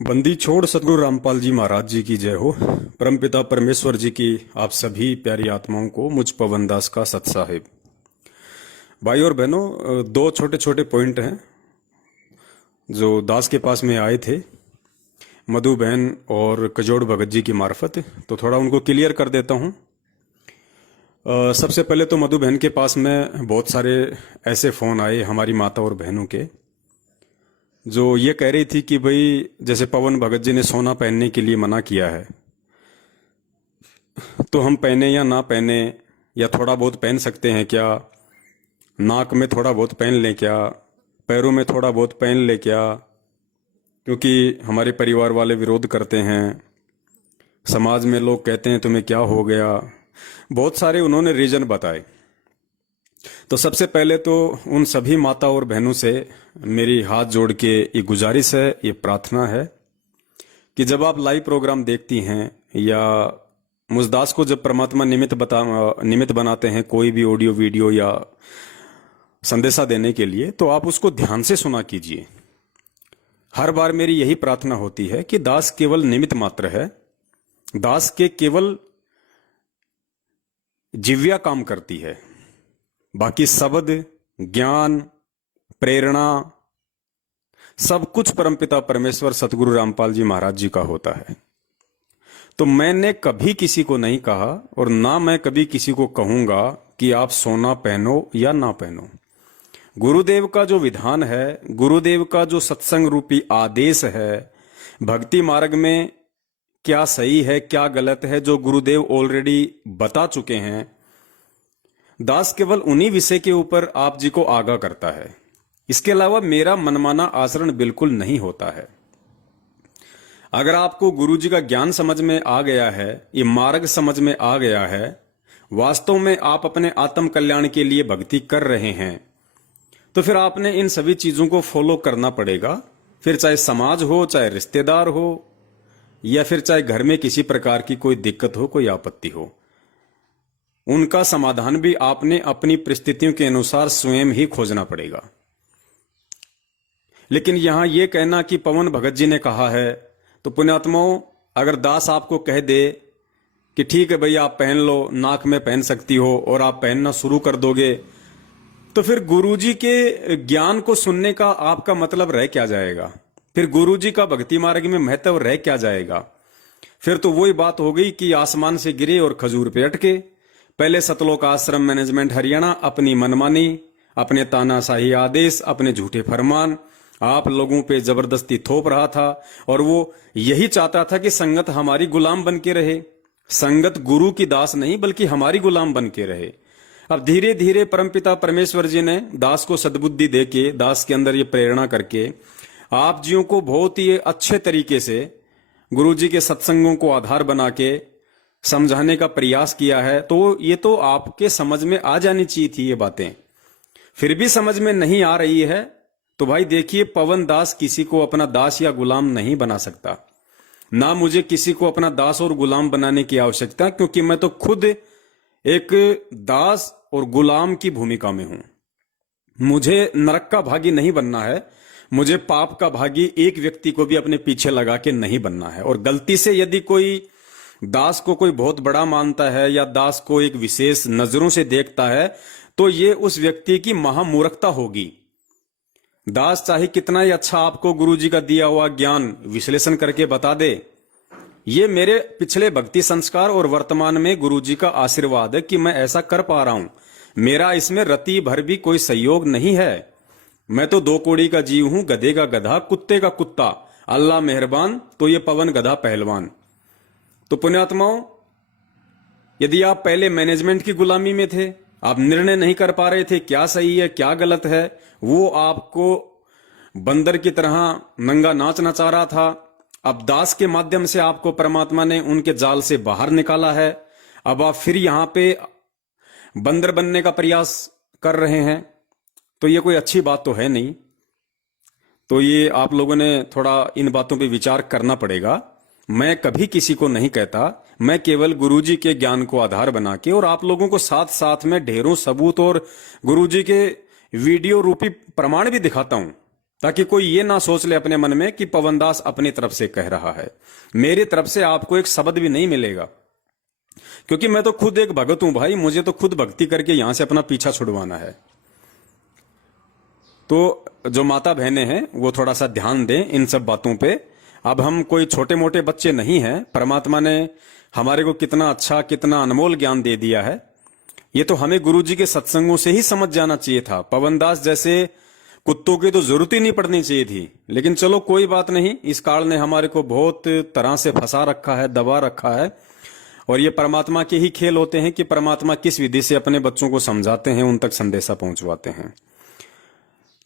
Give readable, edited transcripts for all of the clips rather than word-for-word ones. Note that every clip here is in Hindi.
बंदी छोड़ सतगुरु रामपाल जी महाराज जी की जय हो। परमपिता परमेश्वर जी की आप सभी प्यारी आत्माओं को मुझ पवन दास का सत साहिब। भाई और बहनों, दो छोटे छोटे पॉइंट हैं जो दास के पास में आए थे मधु बहन और कजोड़ भगत जी की मार्फत, तो थोड़ा उनको क्लियर कर देता हूँ। सबसे पहले तो मधु बहन के पास में बहुत सारे ऐसे फ़ोन आए हमारी माता और बहनों के, जो ये कह रही थी कि भाई जैसे पवन भगत जी ने सोना पहनने के लिए मना किया है, तो हम पहने या ना पहने, या थोड़ा बहुत पहन सकते हैं क्या, नाक में थोड़ा बहुत पहन लें क्या, पैरों में थोड़ा बहुत पहन ले क्या, क्योंकि हमारे परिवार वाले विरोध करते हैं, समाज में लोग कहते हैं तुम्हें क्या हो गया। बहुत सारे उन्होंने रीजन बताए। तो सबसे पहले तो उन सभी माता और बहनों से मेरी हाथ जोड़ के ये गुजारिश है, ये प्रार्थना है कि जब आप लाइव प्रोग्राम देखती हैं या मुझदास को जब परमात्मा निमित्त बनाते हैं कोई भी ऑडियो वीडियो या संदेशा देने के लिए, तो आप उसको ध्यान से सुना कीजिए। हर बार मेरी यही प्रार्थना होती है कि दास केवल निमित्त मात्र है, दास के केवल जिव्या काम करती है, बाकी शब्द, ज्ञान, प्रेरणा सब कुछ परमपिता परमेश्वर सतगुरु रामपाल जी महाराज जी का होता है। तो मैंने कभी किसी को नहीं कहा और ना मैं कभी किसी को कहूंगा कि आप सोना पहनो या ना पहनो। गुरुदेव का जो विधान है, गुरुदेव का जो सत्संग रूपी आदेश है, भक्ति मार्ग में क्या सही है क्या गलत है, जो गुरुदेव ऑलरेडी बता चुके हैं, दास केवल उन्हीं विषय के ऊपर आप जी को आगाह करता है। इसके अलावा मेरा मनमाना आचरण बिल्कुल नहीं होता है। अगर आपको गुरु जी का ज्ञान समझ में आ गया है, ये मार्ग समझ में आ गया है, वास्तव में आप अपने आत्म कल्याण के लिए भक्ति कर रहे हैं, तो फिर आपने इन सभी चीजों को फॉलो करना पड़ेगा। फिर चाहे समाज हो, चाहे रिश्तेदार हो, या फिर चाहे घर में किसी प्रकार की कोई दिक्कत हो, कोई आपत्ति हो, उनका समाधान भी आपने अपनी परिस्थितियों के अनुसार स्वयं ही खोजना पड़ेगा। लेकिन यहां यह कहना कि पवन भगत जी ने कहा है, तो पुण्यात्माओं, अगर दास आपको कह दे कि ठीक है भाई आप पहन लो, नाक में पहन सकती हो, और आप पहनना शुरू कर दोगे, तो फिर गुरुजी के ज्ञान को सुनने का आपका मतलब रह क्या जाएगा? फिर गुरुजी का भक्ति मार्ग में महत्व रह क्या जाएगा? फिर तो वही बात हो गई कि आसमान से गिरे और खजूर पे अटके। पहले सतलोक आश्रम मैनेजमेंट हरियाणा अपनी मनमानी, अपने तानाशाही आदेश, अपने झूठे फरमान आप लोगों पे जबरदस्ती थोप रहा था, और वो यही चाहता था कि संगत हमारी गुलाम बन के रहे। संगत गुरु की दास नहीं बल्कि हमारी गुलाम बन के रहे। अब धीरे धीरे परमपिता परमेश्वर जी ने दास को सद्बुद्धि देके, दास के अंदर ये प्रेरणा करके आप जियों को बहुत ही अच्छे तरीके से गुरु जी के सत्संगों को आधार बना के समझाने का प्रयास किया है। तो ये तो आपके समझ में आ जानी चाहिए थी ये बातें। फिर भी समझ में नहीं आ रही है तो भाई देखिए, पवन दास किसी को अपना दास या गुलाम नहीं बना सकता, ना मुझे किसी को अपना दास और गुलाम बनाने की आवश्यकता, क्योंकि मैं तो खुद एक दास और गुलाम की भूमिका में हूं। मुझे नरक का भागी नहीं बनना है, मुझे पाप का भागी एक व्यक्ति को भी अपने पीछे लगा के नहीं बनना है। और गलती से यदि कोई दास को कोई बहुत बड़ा मानता है या दास को एक विशेष नजरों से देखता है, तो ये उस व्यक्ति की महामूर्खता होगी। दास चाहे कितना ही अच्छा आपको गुरुजी का दिया हुआ ज्ञान विश्लेषण करके बता दे, ये मेरे पिछले भक्ति संस्कार और वर्तमान में गुरुजी का आशीर्वाद है कि मैं ऐसा कर पा रहा हूं। मेरा इसमें रति भर भी कोई सहयोग नहीं है। मैं तो दो कोड़ी का जीव हूं, गधे का गधा, कुत्ते का कुत्ता। अल्लाह मेहरबान तो ये पवन गधा पहलवान। तो पुण्यात्माओं, यदि आप पहले मैनेजमेंट की गुलामी में थे, आप निर्णय नहीं कर पा रहे थे क्या सही है क्या गलत है, वो आपको बंदर की तरह नंगा नाच नचा रहा था। अब दास के माध्यम से आपको परमात्मा ने उनके जाल से बाहर निकाला है। अब आप फिर यहां पे बंदर बनने का प्रयास कर रहे हैं, तो ये कोई अच्छी बात तो है नहीं। तो ये आप लोगों ने थोड़ा इन बातों पे विचार करना पड़ेगा। मैं कभी किसी को नहीं कहता, मैं केवल गुरुजी के ज्ञान को आधार बना के और आप लोगों को साथ साथ में ढेरों सबूत और गुरुजी के वीडियो रूपी प्रमाण भी दिखाता हूं ताकि कोई ये ना सोच ले अपने मन में कि पवनदास अपनी तरफ से कह रहा है। मेरी तरफ से आपको एक शब्द भी नहीं मिलेगा, क्योंकि मैं तो खुद एक भगत हूं भाई, मुझे तो खुद भक्ति करके यहां से अपना पीछा छुड़वाना है। तो जो माता बहनें हैं वो थोड़ा सा ध्यान दें इन सब बातों पे। अब हम कोई छोटे मोटे बच्चे नहीं हैं, परमात्मा ने हमारे को कितना अच्छा कितना अनमोल ज्ञान दे दिया है। ये तो हमें गुरुजी के सत्संगों से ही समझ जाना चाहिए था। पवनदास जैसे कुत्तों की तो जरूरत ही नहीं पड़नी चाहिए थी, लेकिन चलो कोई बात नहीं, इस काल ने हमारे को बहुत तरह से फंसा रखा है, दबा रखा है। और ये परमात्मा के ही खेल होते हैं कि परमात्मा किस विधि से अपने बच्चों को समझाते हैं, उन तक संदेशा पहुंचवाते हैं।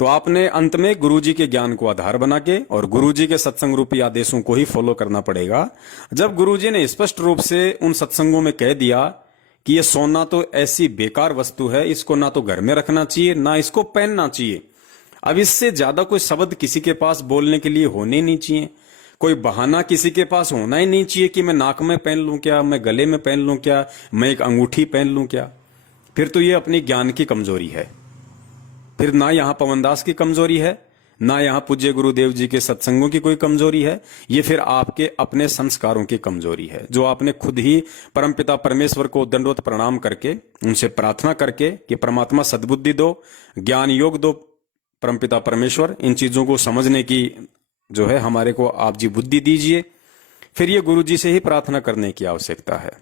तो आपने अंत में गुरुजी के ज्ञान को आधार बना के और गुरुजी के सत्संग रूपी आदेशों को ही फॉलो करना पड़ेगा। जब गुरुजी ने स्पष्ट रूप से उन सत्संगों में कह दिया कि ये सोना तो ऐसी बेकार वस्तु है, इसको ना तो घर में रखना चाहिए ना इसको पहनना चाहिए, अब इससे ज्यादा कोई शब्द किसी के पास बोलने के लिए होने नहीं चाहिए, कोई बहाना किसी के पास होना ही नहीं चाहिए कि मैं नाक में पहन लूं क्या, मैं गले में पहन लूं क्या, मैं एक अंगूठी पहन लूं क्या। फिर तो ये अपनी ज्ञान की कमजोरी है। फिर ना यहां पवनदास की कमजोरी है, ना यहां पूज्य गुरुदेव जी के सत्संगों की कोई कमजोरी है, ये फिर आपके अपने संस्कारों की कमजोरी है, जो आपने खुद ही परमपिता परमेश्वर को दंडवत प्रणाम करके उनसे प्रार्थना करके कि परमात्मा सद्बुद्धि दो, ज्ञान योग दो, परमपिता परमेश्वर इन चीजों को समझने की जो है हमारे को आप जी बुद्धि दीजिए। फिर ये गुरु जी से ही प्रार्थना करने की आवश्यकता है।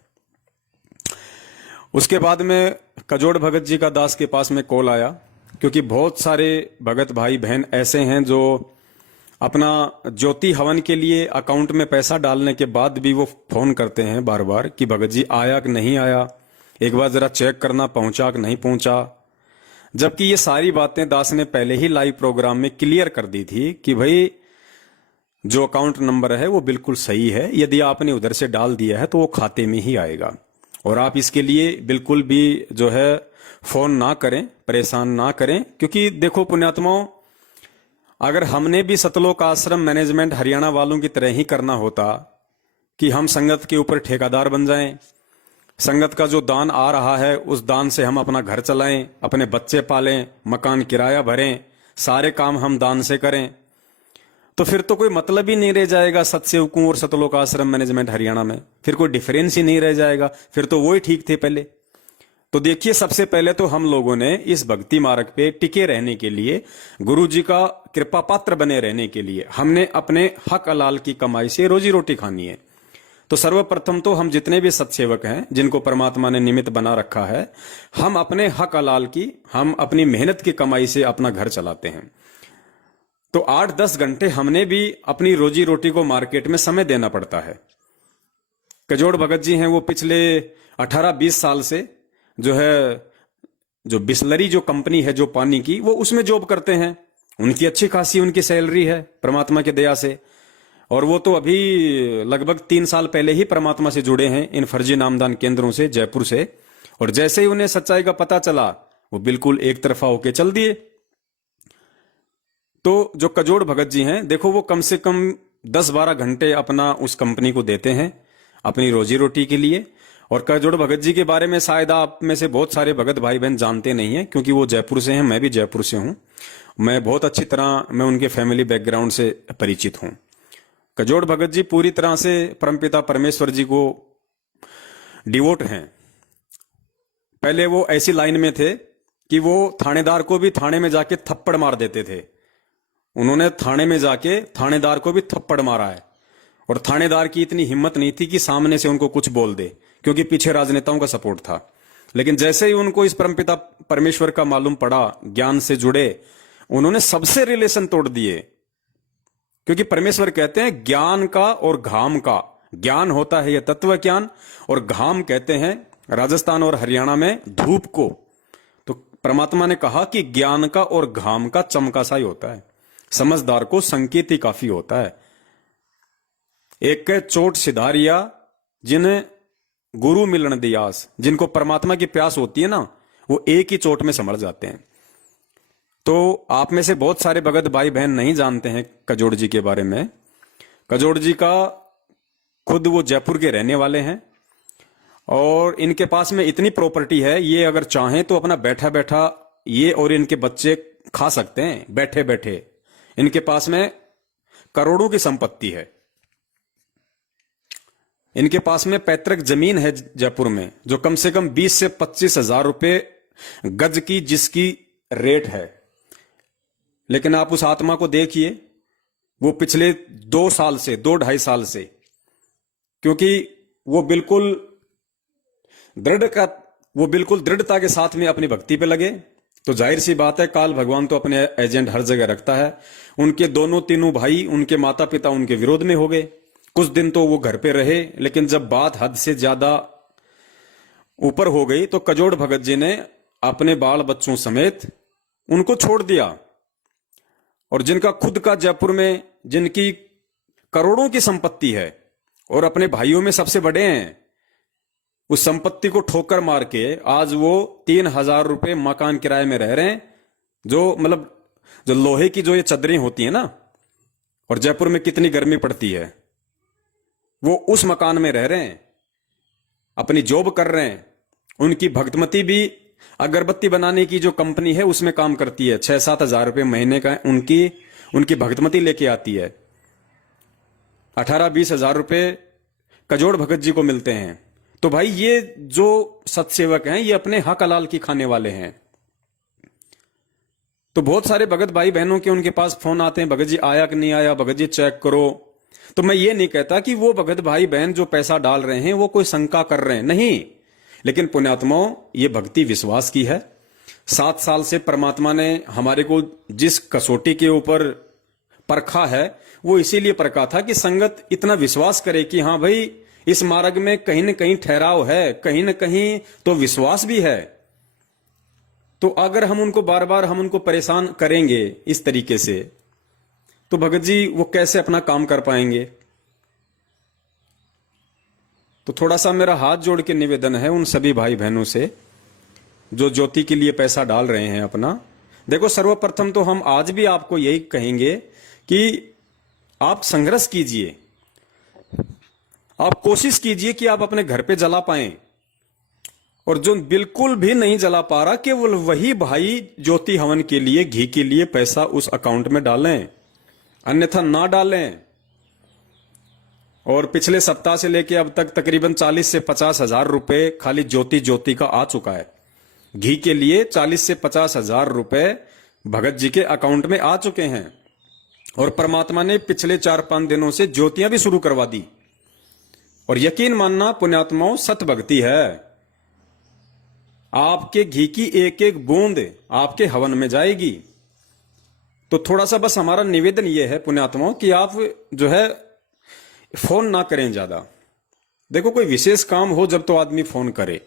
उसके बाद में कजोड़ भगत जी का दास के पास में कॉल आया, क्योंकि बहुत सारे भगत भाई बहन ऐसे हैं जो अपना ज्योति हवन के लिए अकाउंट में पैसा डालने के बाद भी वो फोन करते हैं बार बार कि भगत जी आया कि नहीं आया, एक बार जरा चेक करना पहुंचा कि नहीं पहुंचा। जबकि ये सारी बातें दास ने पहले ही लाइव प्रोग्राम में क्लियर कर दी थी कि भाई जो अकाउंट नंबर है वो बिल्कुल सही है, यदि आपने उधर से डाल दिया है तो वो खाते में ही आएगा, और आप इसके लिए बिल्कुल भी जो है फोन ना करें, परेशान ना करें। क्योंकि देखो पुण्यात्माओं, अगर हमने भी सतलोक आश्रम मैनेजमेंट हरियाणा वालों की तरह ही करना होता कि हम संगत के ऊपर ठेकेदार बन जाएं, संगत का जो दान आ रहा है उस दान से हम अपना घर चलाएं, अपने बच्चे पालें, मकान किराया भरें, सारे काम हम दान से करें, तो फिर तो कोई मतलब ही नहीं रह जाएगा सतसेवकों और सतलोक आश्रम मैनेजमेंट हरियाणा में, फिर कोई डिफरेंस ही नहीं रह जाएगा, फिर तो वो ही ठीक थे पहले। तो देखिए, सबसे पहले तो हम लोगों ने इस भक्ति मार्ग पे टिके रहने के लिए, गुरु जी का कृपा पात्र बने रहने के लिए, हमने अपने हक हलाल की कमाई से रोजी रोटी खानी है। तो सर्वप्रथम तो हम जितने भी सत्सेवक हैं जिनको परमात्मा ने निमित्त बना रखा है, हम अपने हक हलाल की, हम अपनी मेहनत की कमाई से अपना घर चलाते हैं। तो 8-10 घंटे हमने भी अपनी रोजी रोटी को मार्केट में समय देना पड़ता है। कजोड़ भगत जी हैं, वो पिछले 18-20 साल से जो है, जो बिस्लरी जो कंपनी है जो पानी की, वो उसमें जॉब करते हैं। उनकी अच्छी खासी उनकी सैलरी है परमात्मा की दया से, और वो तो अभी लगभग 3 साल पहले ही परमात्मा से जुड़े हैं इन फर्जी नामदान केंद्रों से, जयपुर से। और जैसे ही उन्हें सच्चाई का पता चला, वो बिल्कुल एक तरफा होके चल दिए। तो जो कजोड़ भगत जी हैं, देखो वो कम से कम 10-12 घंटे अपना उस कंपनी को देते हैं अपनी रोजी रोटी के लिए। और कजोड़ भगत जी के बारे में शायद आप में से बहुत सारे भगत भाई बहन जानते नहीं हैं, क्योंकि वो जयपुर से हैं, मैं भी जयपुर से हूं। मैं बहुत अच्छी तरह मैं उनके फैमिली बैकग्राउंड से परिचित हूं। कजोड़ भगत जी पूरी तरह से परमपिता परमेश्वर जी को डिवोट हैं। पहले वो ऐसी लाइन में थे कि वो थानेदार को भी थाने में जाके थप्पड़ मार देते थे। उन्होंने थाने में जाके थानेदार को भी थप्पड़ मारा है, और थानेदार की इतनी हिम्मत नहीं थी कि सामने से उनको कुछ बोल दे, क्योंकि पीछे राजनेताओं का सपोर्ट था। लेकिन जैसे ही उनको इस परमपिता परमेश्वर का मालूम पड़ा, ज्ञान से जुड़े, उन्होंने सबसे रिलेशन तोड़ दिए। क्योंकि परमेश्वर कहते हैं ज्ञान का और घाम का, ज्ञान होता है यह तत्व ज्ञान, और घाम कहते हैं राजस्थान और हरियाणा में धूप को। तो परमात्मा ने कहा कि ज्ञान का और घाम का चमका सा ही होता है, समझदार को संकेत ही काफी होता है। एक के चोट सिधारिया जिन्हें गुरु मिलन दियास, जिनको परमात्मा की प्यास होती है ना, वो एक ही चोट में समझ जाते हैं। तो आप में से बहुत सारे भगत भाई बहन नहीं जानते हैं कजोड़ जी के बारे में। कजोड़ जी का खुद वो जयपुर के रहने वाले हैं, और इनके पास में इतनी प्रॉपर्टी है, ये अगर चाहें तो अपना बैठा बैठा ये और इनके बच्चे खा सकते हैं बैठे बैठे। इनके पास में करोड़ों की संपत्ति है। इनके पास में पैतृक जमीन है जयपुर में, जो कम से कम 20 से 25 हजार रुपए गज की जिसकी रेट है। लेकिन आप उस आत्मा को देखिए, वो पिछले 2 साल से, क्योंकि वो बिल्कुल दृढ़ता के साथ में अपनी भक्ति पे लगे, तो जाहिर सी बात है काल भगवान तो अपने एजेंट हर जगह रखता है। उनके तीनों भाई, उनके माता पिता उनके विरोध में हो गए। कुछ दिन तो वो घर पे रहे, लेकिन जब बात हद से ज्यादा ऊपर हो गई तो कजोड़ भगत जी ने अपने बाल बच्चों समेत उनको छोड़ दिया। और जिनका खुद का जयपुर में, जिनकी करोड़ों की संपत्ति है और अपने भाइयों में सबसे बड़े हैं, उस संपत्ति को ठोकर मार के आज वो 3,000 रुपए मकान किराए में रह रहे हैं। जो लोहे की जो ये चदरें होती है ना, और जयपुर में कितनी गर्मी पड़ती है, वो उस मकान में रह रहे हैं, अपनी जॉब कर रहे हैं। उनकी भगतमती भी अगरबत्ती बनाने की जो कंपनी है उसमें काम करती है। 6-7 हजार रुपए महीने का उनकी भगतमती लेके आती है। 18-20 हजार रुपए कजोड़ भगत जी को मिलते हैं। तो भाई ये जो सत्सेवक हैं, ये अपने हक हलाल की खाने वाले हैं। तो बहुत सारे भगत भाई बहनों के उनके पास फोन आते हैं, भगत जी आया कि नहीं आया, भगत जी चेक करो। तो मैं ये नहीं कहता कि वो भगत भाई बहन जो पैसा डाल रहे हैं वो कोई शंका कर रहे हैं, नहीं। लेकिन पुण्यात्माओं, ये भक्ति विश्वास की है। 7 साल से परमात्मा ने हमारे को जिस कसौटी के ऊपर परखा है, वो इसीलिए परखा था कि संगत इतना विश्वास करे कि हाँ भाई, इस मार्ग में कहीं न कहीं ठहराव है, कहीं न कहीं तो विश्वास भी है। तो अगर हम उनको परेशान करेंगे इस तरीके से, तो भगत जी वो कैसे अपना काम कर पाएंगे। तो थोड़ा सा मेरा हाथ जोड़ के निवेदन है उन सभी भाई बहनों से जो ज्योति के लिए पैसा डाल रहे हैं अपना। देखो, सर्वप्रथम तो हम आज भी आपको यही कहेंगे कि आप संघर्ष कीजिए, आप कोशिश कीजिए कि आप अपने घर पे जला पाएं। और जो बिल्कुल भी नहीं जला पा रहा, केवल वही भाई ज्योति हवन के लिए, घी के लिए पैसा उस अकाउंट में डालें, अन्यथा ना डालें। और पिछले सप्ताह से लेके अब तक तकरीबन 40 से 50 हजार रुपए खाली ज्योति का आ चुका है। घी के लिए 40 से 50 हजार रुपए भगत जी के अकाउंट में आ चुके हैं। और परमात्मा ने पिछले 4-5 दिनों से ज्योतियां भी शुरू करवा दी। और यकीन मानना पुण्यात्माओं, सत भक्ति है। आपके घी की एक एक बूंद आपके हवन में जाएगी। तो थोड़ा सा बस हमारा निवेदन यह है पुण्यात्माओं कि आप जो है फोन ना करें ज्यादा। देखो, कोई विशेष काम हो जब तो आदमी फोन करे।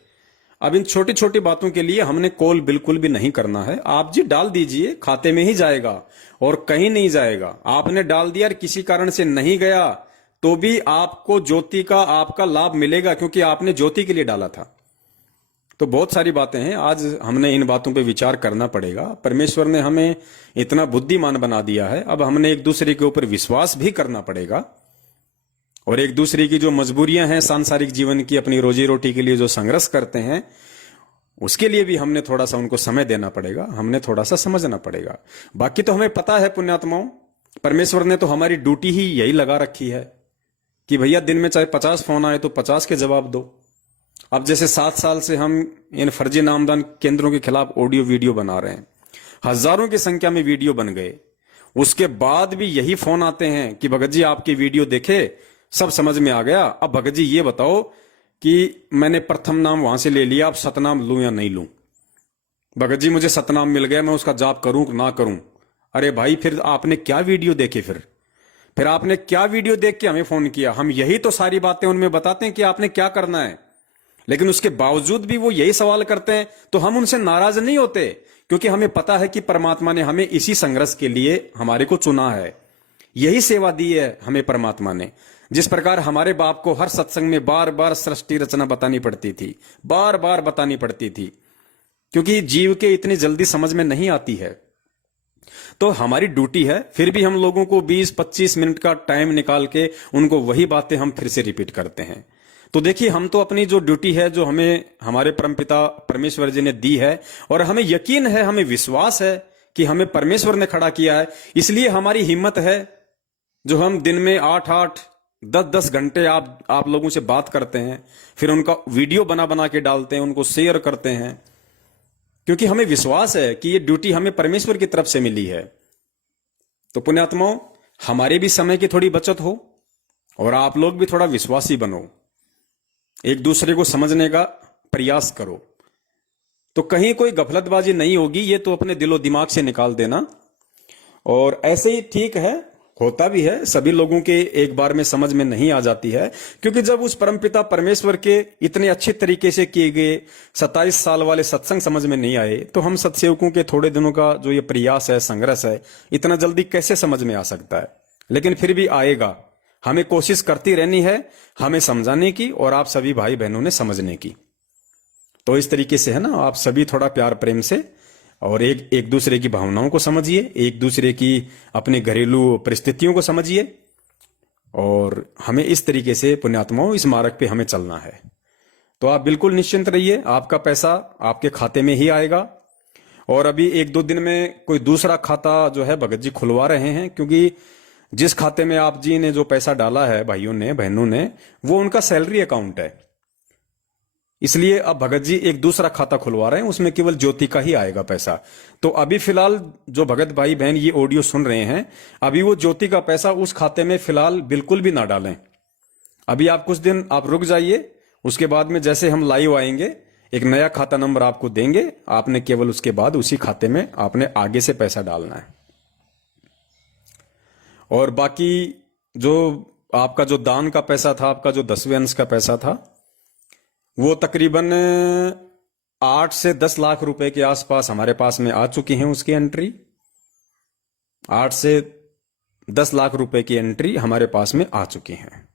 अब इन छोटी छोटी बातों के लिए हमने कॉल बिल्कुल भी नहीं करना है। आप जी डाल दीजिए, खाते में ही जाएगा और कहीं नहीं जाएगा। आपने डाल दिया और किसी कारण से नहीं गया तो भी आपको ज्योति का आपका लाभ मिलेगा, क्योंकि आपने ज्योति के लिए डाला था। तो बहुत सारी बातें हैं, आज हमने इन बातों पे विचार करना पड़ेगा। परमेश्वर ने हमें इतना बुद्धिमान बना दिया है, अब हमने एक दूसरे के ऊपर विश्वास भी करना पड़ेगा। और एक दूसरे की जो मजबूरियां हैं सांसारिक जीवन की, अपनी रोजी रोटी के लिए जो संघर्ष करते हैं, उसके लिए भी हमने थोड़ा सा उनको समय देना पड़ेगा, हमने थोड़ा सा समझना पड़ेगा। बाकी तो हमें पता है पुण्यात्माओं, परमेश्वर ने तो हमारी ड्यूटी ही यही लगा रखी है कि भैया दिन में चाहे 50 फोन आए तो 50 के जवाब दो। अब जैसे 7 साल से हम इन फर्जी नामदान केंद्रों के खिलाफ ऑडियो वीडियो बना रहे हैं, हजारों की संख्या में वीडियो बन गए, उसके बाद भी यही फोन आते हैं कि भगत जी आपकी वीडियो देखे, सब समझ में आ गया। अब भगत जी ये बताओ कि मैंने प्रथम नाम वहां से ले लिया, अब सतनाम लूं या नहीं लूं। भगत जी मुझे सतनाम मिल गया, मैं उसका जाप करूं कि ना करूं। अरे भाई, फिर आपने क्या वीडियो देखे, फिर आपने क्या वीडियो देख के हमें फोन किया। हम यही तो सारी बातें उनमें बताते हैं कि आपने क्या करना है, लेकिन उसके बावजूद भी वो यही सवाल करते हैं। तो हम उनसे नाराज नहीं होते, क्योंकि हमें पता है कि परमात्मा ने हमें इसी संघर्ष के लिए हमारे को चुना है, यही सेवा दी है हमें परमात्मा ने। जिस प्रकार हमारे बाप को हर सत्संग में बार बार सृष्टि रचना बतानी पड़ती थी, बार बार बतानी पड़ती थी, क्योंकि जीव के इतनी जल्दी समझ में नहीं आती है। तो हमारी ड्यूटी है, फिर भी हम लोगों को 20-25 मिनट का टाइम निकाल के उनको वही बातें हम फिर से रिपीट करते हैं। तो देखिए, हम तो अपनी जो ड्यूटी है, जो हमें हमारे परमपिता परमेश्वर जी ने दी है, और हमें यकीन है, हमें विश्वास है कि हमें परमेश्वर ने खड़ा किया है। इसलिए हमारी हिम्मत है जो हम दिन में 8-8 10-10 घंटे आप लोगों से बात करते हैं, फिर उनका वीडियो बना बना के डालते हैं, उनको शेयर करते हैं, क्योंकि हमें विश्वास है कि ये ड्यूटी हमें परमेश्वर की तरफ से मिली है। तो पुण्यात्माओं, हमारे भी समय की थोड़ी बचत हो और आप लोग भी थोड़ा विश्वासी बनो, एक दूसरे को समझने का प्रयास करो, तो कहीं कोई गफलतबाजी नहीं होगी। ये तो अपने दिलो दिमाग से निकाल देना। और ऐसे ही ठीक है, होता भी है, सभी लोगों के एक बार में समझ में नहीं आ जाती है, क्योंकि जब उस परमपिता परमेश्वर के इतने अच्छे तरीके से किए गए 27 साल वाले सत्संग समझ में नहीं आए, तो हम सत्सेवकों के थोड़े दिनों का जो ये प्रयास है, संघर्ष है, इतना जल्दी कैसे समझ में आ सकता है। लेकिन फिर भी आएगा। हमें कोशिश करती रहनी है, हमें समझाने की और आप सभी भाई बहनों ने समझने की। तो इस तरीके से है ना, आप सभी थोड़ा प्यार प्रेम से और एक दूसरे की भावनाओं को समझिए, एक दूसरे की अपने घरेलू परिस्थितियों को समझिए, और हमें इस तरीके से पुण्यात्माओं इस मार्ग पे हमें चलना है। तो आप बिल्कुल निश्चिंत रहिए, आपका पैसा आपके खाते में ही आएगा। और अभी 1-2 दिन में कोई दूसरा खाता जो है भगत जी खुलवा रहे हैं, क्योंकि जिस खाते में आप जी ने जो पैसा डाला है भाइयों ने बहनों ने, वो उनका सैलरी अकाउंट है। इसलिए अब भगत जी एक दूसरा खाता खुलवा रहे हैं, उसमें केवल ज्योति का ही आएगा पैसा। तो अभी फिलहाल जो भगत भाई बहन ये ऑडियो सुन रहे हैं, अभी वो ज्योति का पैसा उस खाते में फिलहाल बिल्कुल भी ना डालें। अभी आप कुछ दिन आप रुक जाइए, उसके बाद में जैसे हम लाइव आएंगे एक नया खाता नंबर आपको देंगे, आपने केवल उसके बाद उसी खाते में आपने आगे से पैसा डालना है। और बाकी जो आपका जो दान का पैसा था, आपका जो 10वें अंश का पैसा था, वो तकरीबन 8 से 10 लाख रुपए के आसपास हमारे पास में आ चुकी हैं। उसकी एंट्री 8 से 10 लाख रुपए की एंट्री हमारे पास में आ चुकी हैं।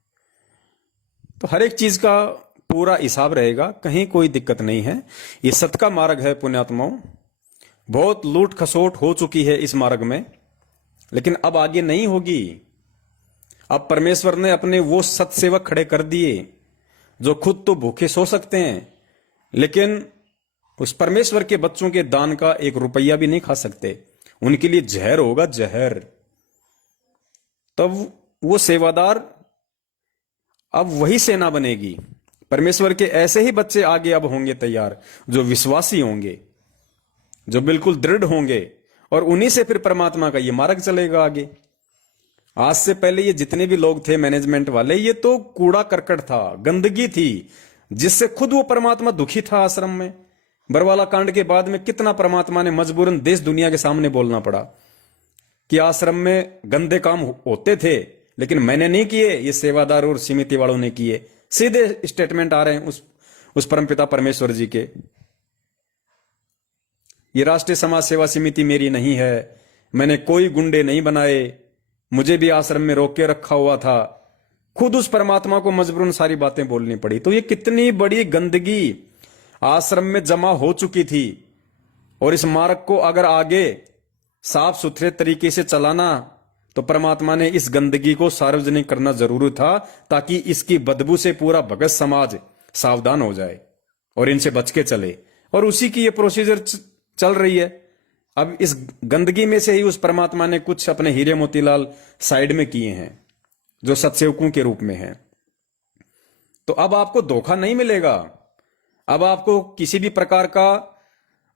तो हर एक चीज का पूरा हिसाब रहेगा, कहीं कोई दिक्कत नहीं है। ये सत का मार्ग है पुण्यात्माओं। बहुत लूट खसोट हो चुकी है इस मार्ग में, लेकिन अब आगे नहीं होगी। अब परमेश्वर ने अपने वो सत्सेवक खड़े कर दिए जो खुद तो भूखे सो सकते हैं, लेकिन उस परमेश्वर के बच्चों के दान का 1 रुपया भी नहीं खा सकते। उनके लिए जहर होगा, जहर। तब वो सेवादार, अब वही सेना बनेगी। परमेश्वर के ऐसे ही बच्चे आगे अब होंगे तैयार, जो विश्वासी होंगे, जो बिल्कुल दृढ़ होंगे, और उन्हीं से फिर परमात्मा का ये मार्ग चलेगा आगे। आज से पहले ये जितने भी लोग थे मैनेजमेंट वाले, ये तो कूड़ा करकट था, गंदगी थी, जिससे खुद वो परमात्मा दुखी था आश्रम में। बरवाला कांड के बाद में कितना परमात्मा ने मजबूरन देश दुनिया के सामने बोलना पड़ा कि आश्रम में गंदे काम होते थे, लेकिन मैंने नहीं किए, ये सेवादार और समिति वालों ने किए। सीधे स्टेटमेंट आ रहे हैं उस परमपिता परमेश्वर जी के। ये राष्ट्रीय समाज सेवा समिति मेरी नहीं है, मैंने कोई गुंडे नहीं बनाए, मुझे भी आश्रम में रोक के रखा हुआ था। खुद उस परमात्मा को मजबूरन सारी बातें बोलनी पड़ी। तो ये कितनी बड़ी गंदगी आश्रम में जमा हो चुकी थी, और इस मार्ग को अगर आगे साफ सुथरे तरीके से चलाना, तो परमात्मा ने इस गंदगी को सार्वजनिक करना जरूरी था, ताकि इसकी बदबू से पूरा भगत समाज सावधान हो जाए और इनसे बच के चले। और उसी की ये प्रोसीजर चल रही है। अब इस गंदगी में से ही उस परमात्मा ने कुछ अपने हीरे मोतीलाल साइड में किए हैं, जो सत्सेवकों के रूप में हैं। तो अब आपको धोखा नहीं मिलेगा, अब आपको किसी भी प्रकार का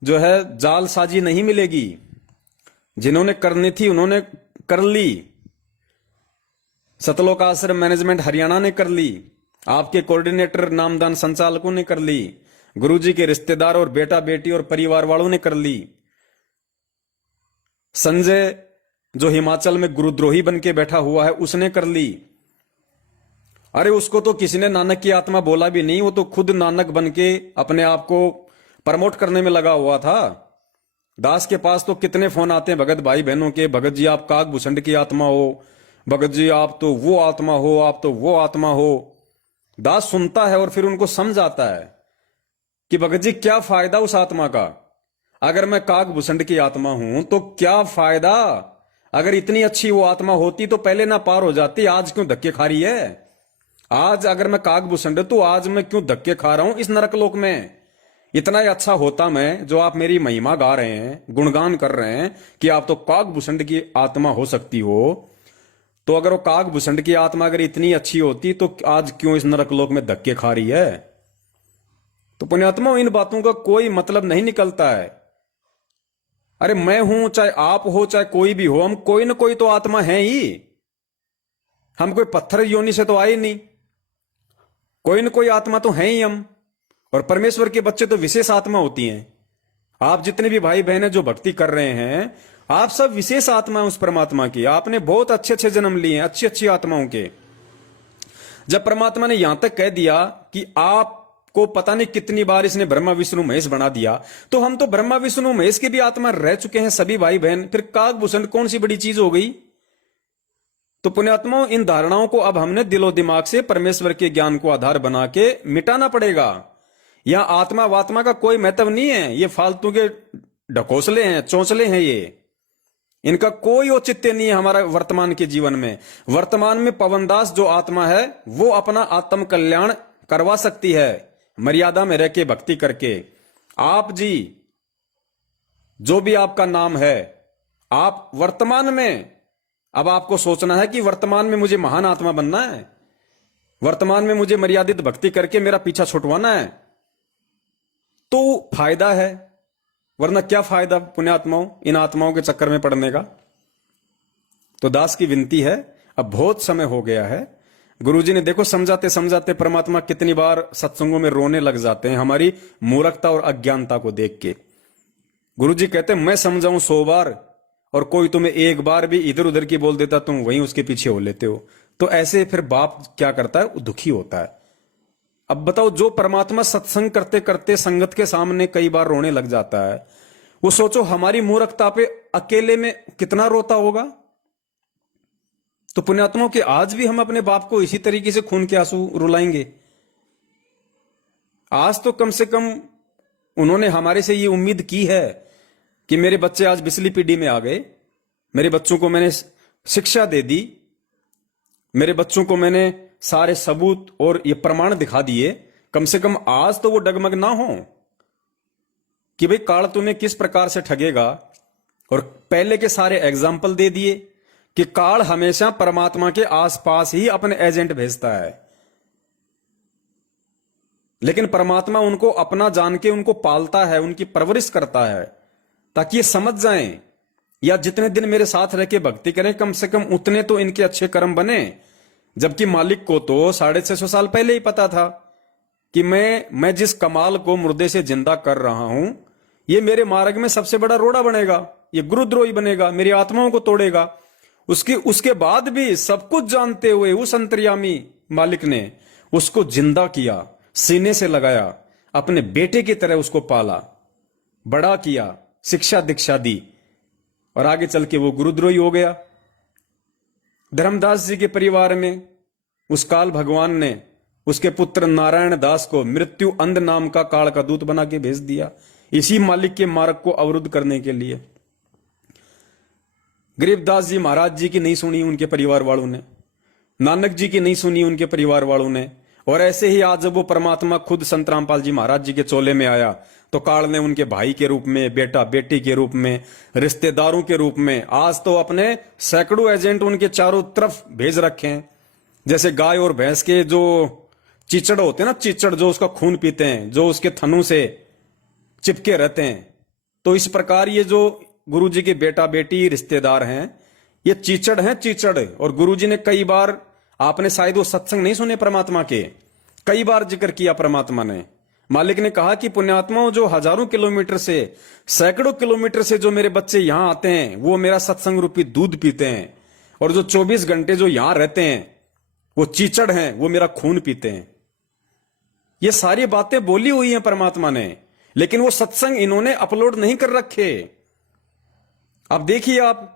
जो है जालसाजी नहीं मिलेगी। जिन्होंने करनी थी उन्होंने कर ली। सतलोक आश्रम मैनेजमेंट हरियाणा ने कर ली, आपके कोऑर्डिनेटर नामदान संचालकों ने कर ली, गुरुजी के रिश्तेदार और बेटा बेटी और परिवार वालों ने कर ली। संजय जो हिमाचल में गुरुद्रोही बन के बैठा हुआ है, उसने कर ली। अरे उसको तो किसी ने नानक की आत्मा बोला भी नहीं, वो तो खुद नानक बन के अपने आप को प्रमोट करने में लगा हुआ था। दास के पास तो कितने फोन आते हैं भगत भाई बहनों के, भगत जी आप काकभूषण की आत्मा हो, भगत जी आप तो वो आत्मा हो, आप तो वो आत्मा हो। दास सुनता है और फिर उनको समझ आता है कि भगत जी क्या फायदा उस आत्मा का। अगर मैं काकभूषण की आत्मा हूं तो क्या फायदा, अगर इतनी अच्छी वो आत्मा होती तो पहले ना पार हो जाती, आज क्यों धक्के खा रही है। आज अगर मैं काकभूषण तो आज मैं क्यों धक्के खा रहा हूं इस नरक लोक में। इतना ही अच्छा होता मैं जो आप मेरी महिमा गा रहे हैं, गुणगान कर रहे हैं कि आप तो काकभूषण की आत्मा हो सकती हो। तो अगर वो काकभूषण की आत्मा अगर इतनी अच्छी होती तो आज क्यों इस नरकलोक में धक्के खा रही है? तो पुण्यात्मा, इन बातों का कोई मतलब नहीं निकलता है। अरे मैं हूं, चाहे आप हो, चाहे कोई भी हो, हम कोई ना कोई तो आत्मा है ही। हम कोई पत्थर योनि से तो आए नहीं, कोई ना कोई आत्मा तो है ही हम। और परमेश्वर के बच्चे तो विशेष आत्मा होती हैं। आप जितने भी भाई बहन जो भक्ति कर रहे हैं, आप सब विशेष आत्मा है उस परमात्मा की। आपने बहुत अच्छे अच्छे जन्म लिए हैं, अच्छी अच्छी आत्माओं के। जब परमात्मा ने यहां तक कह दिया कि आपको पता नहीं कितनी बार इसने ब्रह्मा विष्णु महेश बना दिया, तो हम तो ब्रह्मा विष्णु महेश की भी आत्मा रह चुके हैं सभी भाई बहन। फिर काकभूषण कौन सी बड़ी चीज हो गई? तो पुण्यात्माओं, इन धारणाओं को अब हमने दिलो दिमाग से परमेश्वर के ज्ञान को आधार बना के मिटाना पड़ेगा। यहां आत्मा वात्मा का कोई महत्व नहीं है। ये फालतू के ढकोसले हैं, चौंचले हैं, ये इनका कोई औचित्य नहीं है हमारा वर्तमान के जीवन में। वर्तमान में पवनदास जो आत्मा है वो अपना आत्म कल्याण करवा सकती है, मर्यादा में रह के भक्ति करके। आप जी, जो भी आपका नाम है, आप वर्तमान में अब आपको सोचना है कि वर्तमान में मुझे महान आत्मा बनना है, वर्तमान में मुझे मर्यादित भक्ति करके मेरा पीछा छुटवाना है, तो फायदा है। वरना क्या फायदा पुण्यात्माओं इन आत्माओं के चक्कर में पड़ने का? तो दास की विनती है, अब बहुत समय हो गया है। गुरुजी ने देखो समझाते समझाते परमात्मा कितनी बार सत्संगों में रोने लग जाते हैं हमारी मूर्खता और अज्ञानता को देख के। गुरुजी कहते हैं मैं समझाऊं 100 बार और कोई तुम्हें एक बार भी इधर उधर की बोल देता, तुम वहीं उसके पीछे हो लेते हो। तो ऐसे फिर बाप क्या करता है? दुखी होता है। अब बताओ, जो परमात्मा सत्संग करते करते संगत के सामने कई बार रोने लग जाता है, वो सोचो हमारी मूर्खता पे अकेले में कितना रोता होगा। तो पुण्यात्माओं के आज भी हम अपने बाप को इसी तरीके से खून के आंसू रुलाएंगे? आज तो कम से कम उन्होंने हमारे से ये उम्मीद की है कि मेरे बच्चे आज बिजली पीढ़ी में आ गए, मेरे बच्चों को मैंने शिक्षा दे दी, मेरे बच्चों को मैंने सारे सबूत और ये प्रमाण दिखा दिए। कम से कम आज तो वो डगमग ना हो कि भाई काल तुम्हें किस प्रकार से ठगेगा। और पहले के सारे एग्जाम्पल दे दिए कि काल हमेशा परमात्मा के आसपास ही अपने एजेंट भेजता है, लेकिन परमात्मा उनको अपना जान के उनको पालता है, उनकी परवरिश करता है, ताकि ये समझ जाएं या जितने दिन मेरे साथ रह के भक्ति करें कम से कम उतने तो इनके अच्छे कर्म बने। जबकि मालिक को तो 650 साल पहले ही पता था कि मैं जिस कमाल को मुर्दे से जिंदा कर रहा हूं, ये मेरे मार्ग में सबसे बड़ा रोड़ा बनेगा, ये गुरुद्रोही बनेगा, मेरी आत्माओं को तोड़ेगा। उसके बाद भी सब कुछ जानते हुए उस अंतर्यामी मालिक ने उसको जिंदा किया, सीने से लगाया, अपने बेटे की तरह उसको पाला, बड़ा किया, शिक्षा दीक्षा दी, और आगे चल के वो गुरुद्रोही हो गया। धर्मदास जी के परिवार में उस काल भगवान ने उसके पुत्र नारायण दास को मृत्यु अंध नाम का काल का दूत बना के भेज दिया, इसी मालिक के मार्ग को अवरुद्ध करने के लिए। गरीबदास जी महाराज जी की नहीं सुनी उनके परिवार वालों ने, नानक जी की नहीं सुनी उनके परिवार वालों ने। और ऐसे ही आज जब वो परमात्मा खुद संत रामपाल जी महाराज जी के चोले में आया तो काल ने उनके भाई के रूप में, बेटा बेटी के रूप में, रिश्तेदारों के रूप में आज तो अपने सैकड़ों एजेंट उनके चारों तरफ भेज रखे हैं। जैसे गाय और भैंस के जो चिचड़ होते हैं ना, चिचड़ जो उसका खून पीते हैं, जो उसके थनों से चिपके रहते हैं, तो इस प्रकार ये जो गुरुजी के बेटा बेटी रिश्तेदार हैं, ये चिचड़ हैं, चिचड़। और गुरुजी ने कई बार, आपने शायद वो सत्संग नहीं सुने परमात्मा के, कई बार जिक्र किया परमात्मा ने। मालिक ने कहा कि पुण्यात्माओं, जो हजारों किलोमीटर से, सैकड़ों किलोमीटर से जो मेरे बच्चे यहां आते हैं वो मेरा सत्संग रूपी दूध पीते हैं, और जो 24 घंटे जो यहां रहते हैं वो चीचड़ हैं, वो मेरा खून पीते हैं। ये सारी बातें बोली हुई हैं परमात्मा ने, लेकिन वो सत्संग इन्होंने अपलोड नहीं कर रखे। अब देखिए आप,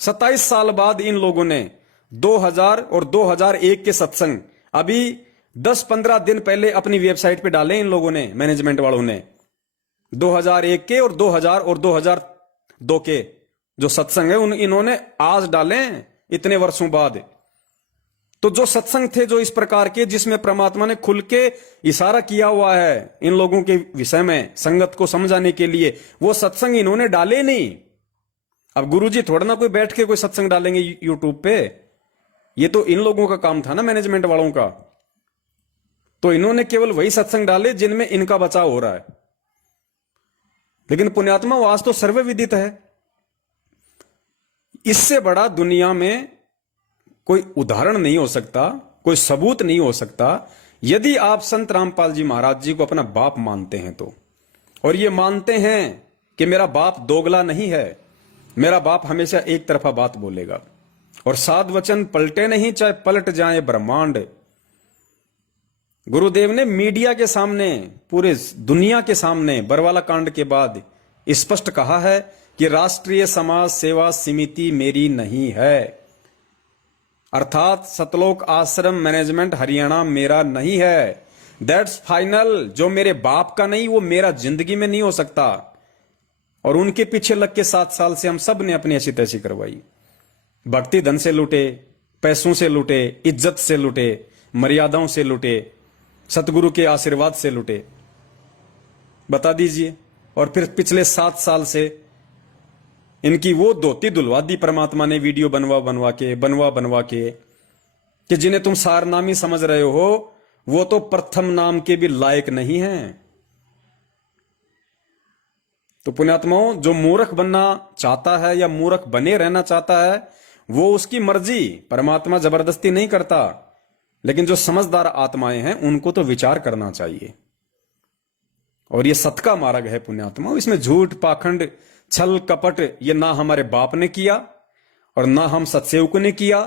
27 साल बाद इन लोगों ने 2000 और 2001 के सत्संग अभी 10-15 दिन पहले अपनी वेबसाइट पे डाले इन लोगों ने, मैनेजमेंट वालों ने। 2001 के और 2000 और 2002 के जो सत्संग है इन्होंने आज डाले इतने वर्षों बाद। तो जो सत्संग थे जो इस प्रकार के, जिसमें परमात्मा ने खुल के इशारा किया हुआ है इन लोगों के विषय में संगत को समझाने के लिए, वो सत्संग इन्होंने डाले नहीं। अब गुरुजी थोड़ा ना कोई बैठ के कोई सत्संग डालेंगे यूट्यूब पे, ये तो इन लोगों का काम था ना, मैनेजमेंट वालों का। तो इन्होंने केवल वही सत्संग डाले जिनमें इनका बचाव हो रहा है। लेकिन पुण्यात्मा आज तो सर्व विदित है, इससे बड़ा दुनिया में कोई उदाहरण नहीं हो सकता, कोई सबूत नहीं हो सकता। यदि आप संत रामपाल जी महाराज जी को अपना बाप मानते हैं तो, और ये मानते हैं कि मेरा बाप दोगला नहीं है, मेरा बाप हमेशा एक तरफा बात बोलेगा और साध वचन पलटे नहीं, चाहे पलट जाए ब्रह्मांड। गुरुदेव ने मीडिया के सामने, पूरे दुनिया के सामने बरवाला कांड के बाद स्पष्ट कहा है कि राष्ट्रीय समाज सेवा समिति मेरी नहीं है, अर्थात सतलोक आश्रम मैनेजमेंट हरियाणा मेरा नहीं है। That's final. जो मेरे बाप का नहीं वो मेरा जिंदगी में नहीं हो सकता। और उनके पीछे लग के 7 साल से हम सब ने अपनी ऐसी तैसी करवाई, भक्ति धन से लूटे, पैसों से लूटे, इज्जत से लूटे, मर्यादाओं से लूटे, सतगुरु के आशीर्वाद से लूटे। बता दीजिए। और फिर पिछले 7 साल से इनकी वो धोती दुलवा दी परमात्मा ने, वीडियो बनवा बनवा के कि जिन्हें तुम सारनामी समझ रहे हो वो तो प्रथम नाम के भी लायक नहीं है। तो पुण्यात्माओं, जो मूर्ख बनना चाहता है या मूर्ख बने रहना चाहता है वो उसकी मर्जी, परमात्मा जबरदस्ती नहीं करता। लेकिन जो समझदार आत्माएं हैं उनको तो विचार करना चाहिए। और ये सत का मार्ग है पुण्यात्मा, इसमें झूठ पाखंड छल कपट ये ना हमारे बाप ने किया और ना हम सत्सेवक ने किया,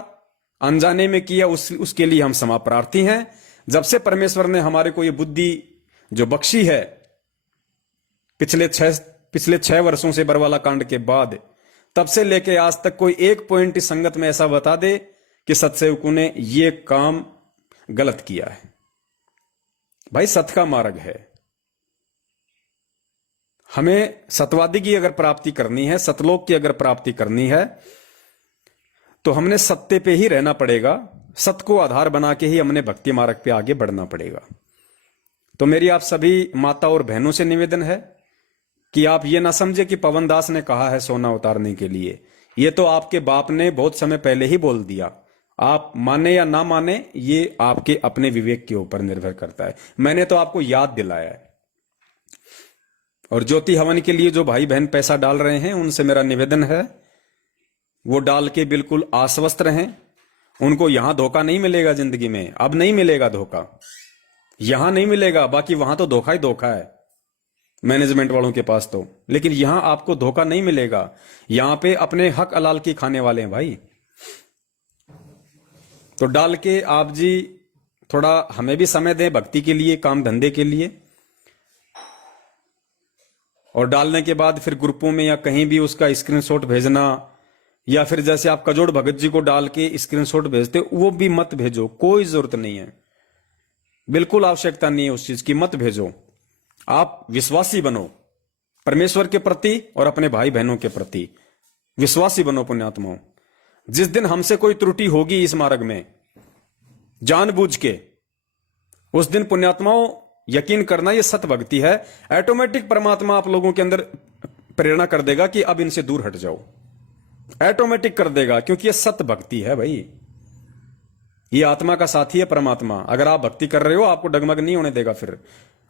अनजाने में किया, उसके लिए हम क्षमा प्रार्थी हैं। जब से परमेश्वर ने हमारे को ये बुद्धि जो बख्शी है पिछले 6 वर्षों से बरवाला कांड के बाद, तब से लेके आज तक कोई एक पॉइंट संगत में ऐसा बता दे कि सत्सेवकों ने ये काम गलत किया है। भाई सत का मार्ग है, हमें सतवादी की अगर प्राप्ति करनी है, सतलोक की अगर प्राप्ति करनी है तो हमने सत्य पे ही रहना पड़ेगा, सत को आधार बना के ही हमने भक्ति मार्ग पे आगे बढ़ना पड़ेगा। तो मेरी आप सभी माता और बहनों से निवेदन है कि आप ये ना समझे कि पवन दास ने कहा है सोना उतारने के लिए, ये तो आपके बाप ने बहुत समय पहले ही बोल दिया। आप माने या ना माने ये आपके अपने विवेक के ऊपर निर्भर करता है। मैंने तो आपको याद दिलाया है। और ज्योति हवन के लिए जो भाई बहन पैसा डाल रहे हैं उनसे मेरा निवेदन है वो डाल के बिल्कुल आश्वस्त रहें। उनको यहां धोखा नहीं मिलेगा जिंदगी में, अब नहीं मिलेगा धोखा, यहां नहीं मिलेगा। बाकी वहां तो धोखा ही धोखा है मैनेजमेंट वालों के पास तो, लेकिन यहां आपको धोखा नहीं मिलेगा। यहां पे अपने हक हलाल की खाने वाले हैं भाई। तो डाल के आप जी थोड़ा हमें भी समय दें भक्ति के लिए, काम धंधे के लिए। और डालने के बाद फिर ग्रुपों में या कहीं भी उसका स्क्रीनशॉट भेजना, या फिर जैसे आप कजोड़ भगत जी को डाल के स्क्रीनशॉट भेजते वो भी मत भेजो, कोई जरूरत नहीं है, बिल्कुल आवश्यकता नहीं है उस चीज की, मत भेजो। आप विश्वासी बनो परमेश्वर के प्रति और अपने भाई बहनों के प्रति, विश्वासी बनो पुण्यात्माओं। जिस दिन हमसे कोई त्रुटि होगी इस मार्ग में जानबूझ के, उस दिन पुण्यात्माओं यकीन करना ये सत भक्ति है, ऑटोमेटिक परमात्मा आप लोगों के अंदर प्रेरणा कर देगा कि अब इनसे दूर हट जाओ, ऑटोमेटिक कर देगा, क्योंकि ये सत भक्ति है भाई। ये आत्मा का साथी है परमात्मा। अगर आप भक्ति कर रहे हो आपको डगमग नहीं होने देगा, फिर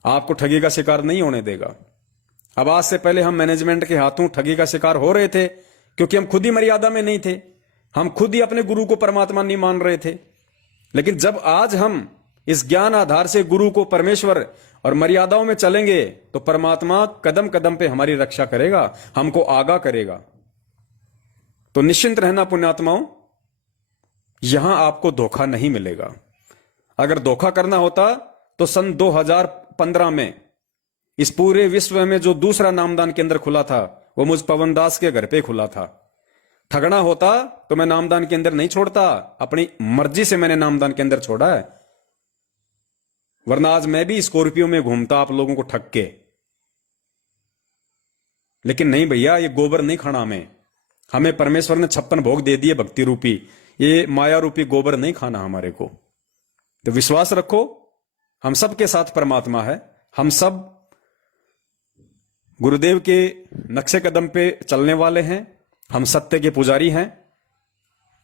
आपको ठगी का शिकार नहीं होने देगा। अब आज से पहले हम मैनेजमेंट के हाथों ठगी का शिकार हो रहे थे क्योंकि हम खुद ही मर्यादा में नहीं थे, हम खुद ही अपने गुरु को परमात्मा नहीं मान रहे थे। लेकिन जब आज हम इस ज्ञान आधार से गुरु को परमेश्वर और मर्यादाओं में चलेंगे तो परमात्मा कदम कदम पे हमारी रक्षा करेगा, हमको आगाह करेगा। तो निश्चिंत रहना पुण्यात्माओं, यहां आपको धोखा नहीं मिलेगा। अगर धोखा करना होता तो सन 2015 में इस पूरे विश्व में जो दूसरा नामदान केंद्र खुला था वो मुझ पवन दास के घर पे खुला था। ठगना होता तो मैं नामदान केंद्र नहीं छोड़ता, अपनी मर्जी से मैंने नामदान केंद्र छोड़ा है, वरना आज मैं भी स्कॉर्पियो में घूमता आप लोगों को ठग के। लेकिन नहीं भैया, ये गोबर नहीं खाना हमें परमेश्वर ने 56 भोग दे दिए भक्ति रूपी, ये माया रूपी गोबर नहीं खाना हमारे को। तो विश्वास रखो, हम सब के साथ परमात्मा है, हम सब गुरुदेव के नक्शे कदम पे चलने वाले हैं, हम सत्य के पुजारी हैं।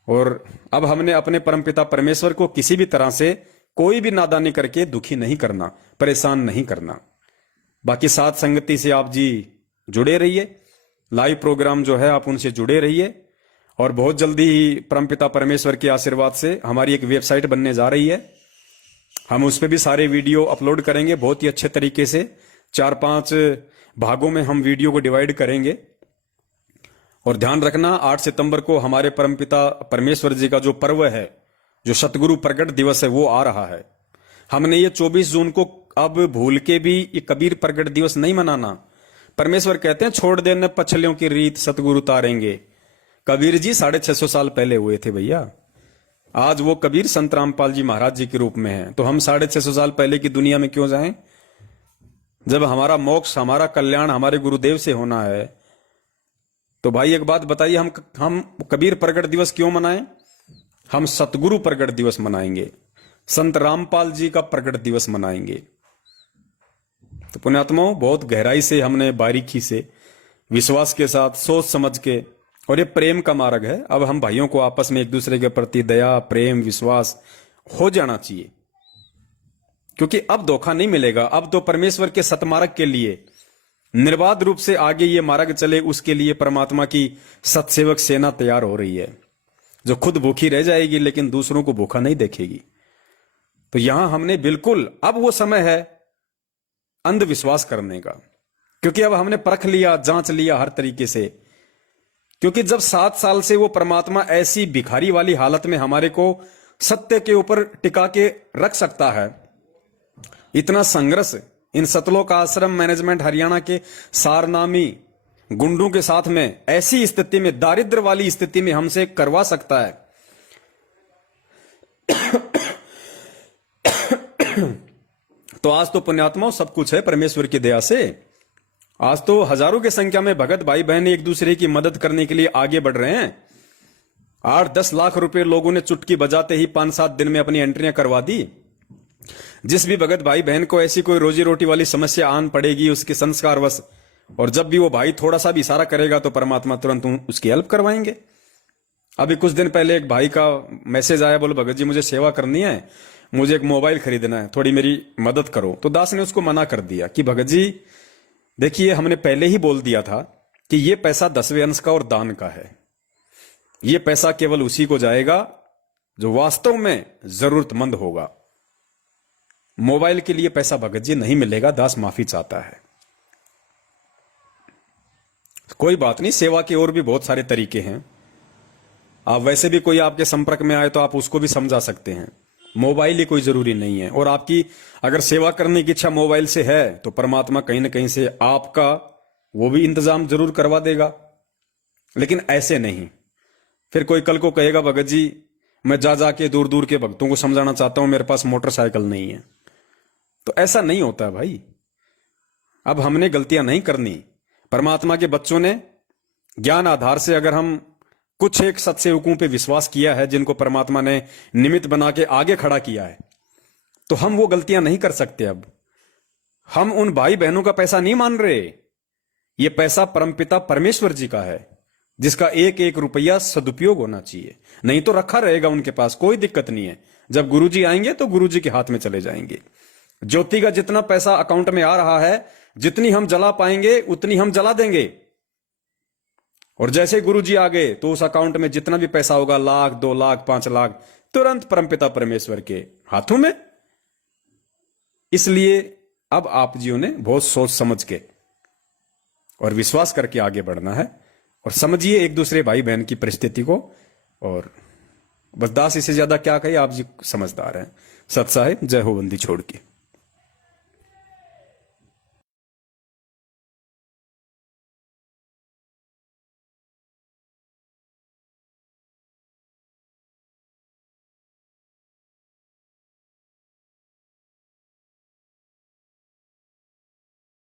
और अब हमने अपने परमपिता परमेश्वर को किसी भी तरह से कोई भी नादानी करके दुखी नहीं करना, परेशान नहीं करना। बाकी साथ संगति से आप जी जुड़े रहिए, लाइव प्रोग्राम जो है आप उनसे जुड़े रहिए। और बहुत जल्दी ही परमपिता परमेश्वर के आशीर्वाद से हमारी एक वेबसाइट बनने जा रही है, हम उस पर भी सारे वीडियो अपलोड करेंगे बहुत ही अच्छे तरीके से। 4-5 भागों में हम वीडियो को डिवाइड करेंगे। और ध्यान रखना, 8 सितंबर को हमारे परमपिता परमेश्वर जी का जो पर्व है, जो सतगुरु प्रकट दिवस है, वो आ रहा है। हमने ये 24 जून को अब भूल के भी ये कबीर प्रकट दिवस नहीं मनाना। परमेश्वर कहते हैं छोड़ देने पछलियों की रीत सतगुरु तारेंगे। कबीर जी 650 साल पहले हुए थे भैया। आज वो कबीर संत रामपाल जी महाराज जी के रूप में हैं। तो हम 650 साल पहले की दुनिया में क्यों जाएं? जब हमारा मोक्ष, हमारा कल्याण हमारे गुरुदेव से होना है। तो भाई एक बात बताइए, हम कबीर प्रकट दिवस क्यों मनाएं? हम सतगुरु प्रकट दिवस मनाएंगे, संत रामपाल जी का प्रकट दिवस मनाएंगे। तो पुण्यात्माओं, बहुत गहराई से हमने बारीकी से, विश्वास के साथ, सोच समझ के, और ये प्रेम का मार्ग है। अब हम भाइयों को आपस में एक दूसरे के प्रति दया, प्रेम, विश्वास हो जाना चाहिए, क्योंकि अब धोखा नहीं मिलेगा। अब तो परमेश्वर के सतमार्ग के लिए निर्बाध रूप से आगे ये मार्ग चले, उसके लिए परमात्मा की सतसेवक सेना तैयार हो रही है, जो खुद भूखी रह जाएगी लेकिन दूसरों को भूखा नहीं देखेगी। तो यहां हमने बिल्कुल, अब वो समय है अंधविश्वास करने का, क्योंकि अब हमने परख लिया, जांच लिया हर तरीके से। क्योंकि जब 7 साल से वो परमात्मा ऐसी भिखारी वाली हालत में हमारे को सत्य के ऊपर टिका के रख सकता है, इतना संघर्ष इन सतलोक आश्रम मैनेजमेंट हरियाणा के सारनामी गुंडों के साथ में, ऐसी स्थिति में, दारिद्र वाली स्थिति में हमसे करवा सकता है। तो आज तो पुण्यात्माओं सब कुछ है परमेश्वर की दया से। आज तो हजारों की संख्या में भगत भाई बहन एक दूसरे की मदद करने के लिए आगे बढ़ रहे हैं। 8-10 लाख रुपए लोगों ने चुटकी बजाते ही 5-7 दिन में अपनी एंट्रियां करवा दी। जिस भी भगत भाई बहन को ऐसी कोई रोजी रोटी वाली समस्या आन पड़ेगी उसके संस्कारवश, और जब भी वो भाई थोड़ा सा भी इशारा करेगा तो परमात्मा तुरंत उसकी हेल्प करवाएंगे। अभी कुछ दिन पहले एक भाई का मैसेज आया, बोलो भगत जी मुझे सेवा करनी है, मुझे एक मोबाइल खरीदना है, थोड़ी मेरी मदद करो। तो दास ने उसको मना कर दिया कि भगत जी देखिए, हमने पहले ही बोल दिया था कि ये पैसा 10वें अंश का और दान का है। ये पैसा केवल उसी को जाएगा जो वास्तव में जरूरतमंद होगा। मोबाइल के लिए पैसा भगत जी नहीं मिलेगा, दास माफी चाहता है। कोई बात नहीं, सेवा के और भी बहुत सारे तरीके हैं। आप वैसे भी कोई आपके संपर्क में आए तो आप उसको भी समझा सकते हैं, मोबाइल ही कोई जरूरी नहीं है। और आपकी अगर सेवा करने की इच्छा मोबाइल से है तो परमात्मा कहीं ना कहीं से आपका वो भी इंतजाम जरूर करवा देगा। लेकिन ऐसे नहीं, फिर कोई कल को कहेगा भगत जी मैं जा जाके दूर दूर के भक्तों को समझाना चाहता हूं, मेरे पास मोटरसाइकिल नहीं है। तो ऐसा नहीं होता भाई। अब हमने गलतियां नहीं करनी। परमात्मा के बच्चों ने ज्ञान आधार से अगर हम कुछ एक सत्सेवकों पे विश्वास किया है, जिनको परमात्मा ने निमित्त बना के आगे खड़ा किया है, तो हम वो गलतियां नहीं कर सकते। अब हम उन भाई बहनों का पैसा नहीं मान रहे। ये पैसा परमपिता परमेश्वर जी का है, जिसका एक एक रुपया सदुपयोग होना चाहिए। नहीं तो रखा रहेगा उनके पास, कोई दिक्कत नहीं है। जब गुरुजी आएंगे तो गुरुजी के हाथ में चले जाएंगे। ज्योति का जितना पैसा अकाउंट में आ रहा है, जितनी हम जला पाएंगे उतनी हम जला देंगे। और जैसे गुरुजी आ गए तो उस अकाउंट में जितना भी पैसा होगा, 1 लाख, 2 लाख, 5 लाख, तुरंत परमपिता परमेश्वर के हाथों में। इसलिए अब आप जियों ने बहुत सोच समझ के और विश्वास करके आगे बढ़ना है। और समझिए एक दूसरे भाई बहन की परिस्थिति को। और बस दास इससे ज्यादा क्या कहे, आप जी समझदार हैं। सत साहिब, जय हो बंदी छोड़ के।